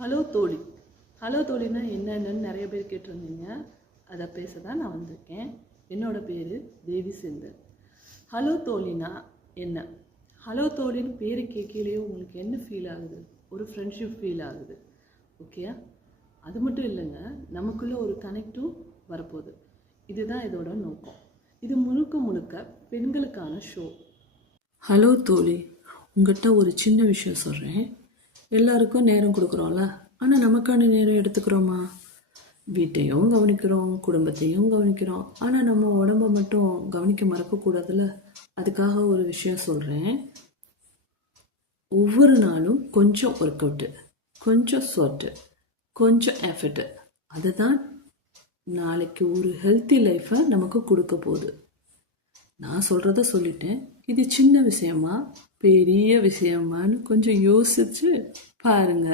Hello தோழி. Hello தோழின்னா என்னென்னு நிறைய பேர் கேட்டிருந்தீங்க. அதை பேச தான் நான் வந்திருக்கேன். என்னோடய பேர் தேவி செந்தில். ஹலோ தோழினா என்ன? ஹலோ தோழின்னு பேர் கேட்கலையே உங்களுக்கு என்ன ஃபீல் ஆகுது? ஒரு ஃப்ரெண்ட்ஷிப் ஃபீல் ஆகுது. ஓகே, அது மட்டும் இல்லைங்க, நமக்குள்ளே ஒரு கனெக்டும் வரப்போகுது. இதுதான் இதோட நோக்கம். இது முழுக்க முழுக்க பெண்களுக்கான ஷோ. ஹலோ தோழி, உங்கள்கிட்ட ஒரு சின்ன விஷயம் சொல்கிறேன். எல்லாருக்கும் நேரம் கொடுக்குறோம்ல, ஆனால் நமக்கான நேரம் எடுத்துக்கிறோமா? வீட்டையும் கவனிக்கிறோம், குடும்பத்தையும் கவனிக்கிறோம், ஆனால் நம்ம உடம்ப மட்டும் கவனிக்க மறக்கக்கூடாதுல்ல. அதுக்காக ஒரு விஷயம் சொல்கிறேன். ஒவ்வொரு நாளும் கொஞ்சம் ஒர்க் அவுட்டு, கொஞ்சம் ஸ்வெட்டு, கொஞ்சம் எஃபர்ட்டு, அதுதான் நாளைக்கு ஒரு ஹெல்த்தி லைஃப்பை நமக்கு கொடுக்க போகுது. நான் சொல்கிறத சொல்லிட்டேன். இது சின்ன விஷயமா பெரிய விஷயமான்னு கொஞ்சம் யோசிச்சு பாருங்க.